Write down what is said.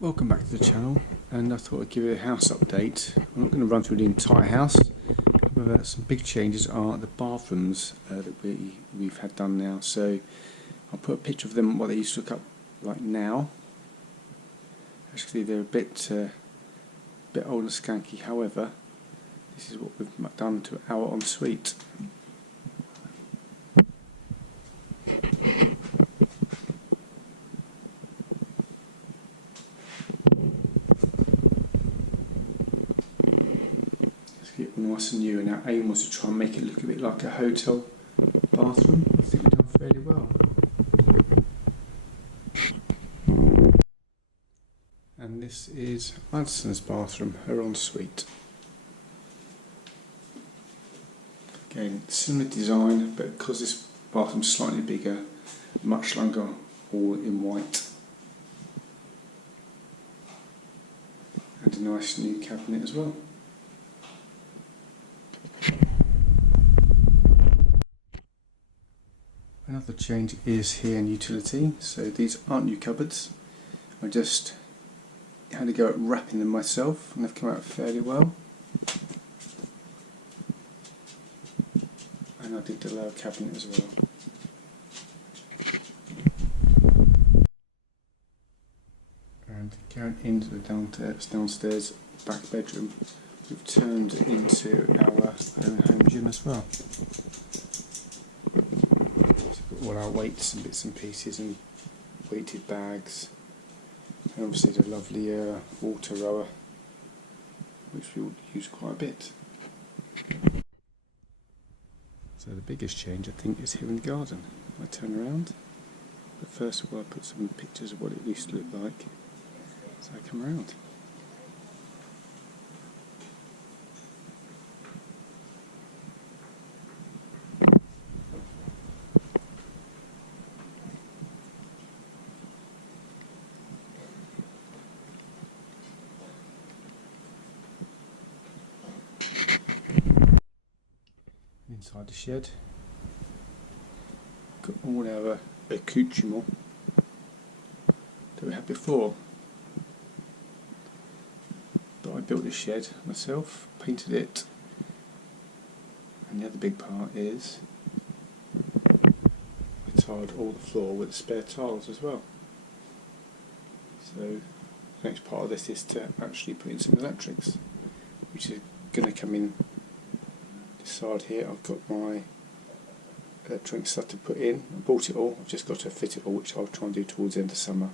Welcome back to the channel, and I thought I'd give you a house update. I'm not going to run through the entire house, but some big changes are the bathrooms that we've had done now. So I'll put a picture of them, what they used to look up like now. Actually they're a bit old and skanky, however this is what we've done to our ensuite. Nice and new, and our aim was to try and make it look a bit like a hotel bathroom. I think we've done fairly well. And this is Addison's bathroom, her ensuite. Again, similar design, but because this bathroom's slightly bigger, much longer, all in white. And a nice new cabinet as well. Another change is here in utility. So these aren't new cupboards. I just had to go at wrapping them myself, and they've come out fairly well. And I did the lower cabinet as well. And going into the downstairs back bedroom, we've turned it into our own home gym as well. All our weights and bits and pieces and weighted bags, and obviously the lovely water rower, which we will use quite a bit. So the biggest change I think is here in the garden. I turn around, but first of all I put some pictures of what it used to look like, so I come around. Inside the shed, got all our accoutrements that we had before. But I built the shed myself, painted it, and the other big part is I tiled all the floor with spare tiles as well. So the next part of this is to actually put in some electrics, which is going to come in. Side here I've got my electronic stuff to put in. I bought it all, I've just got to fit it all, which I'll try and do towards the end of summer.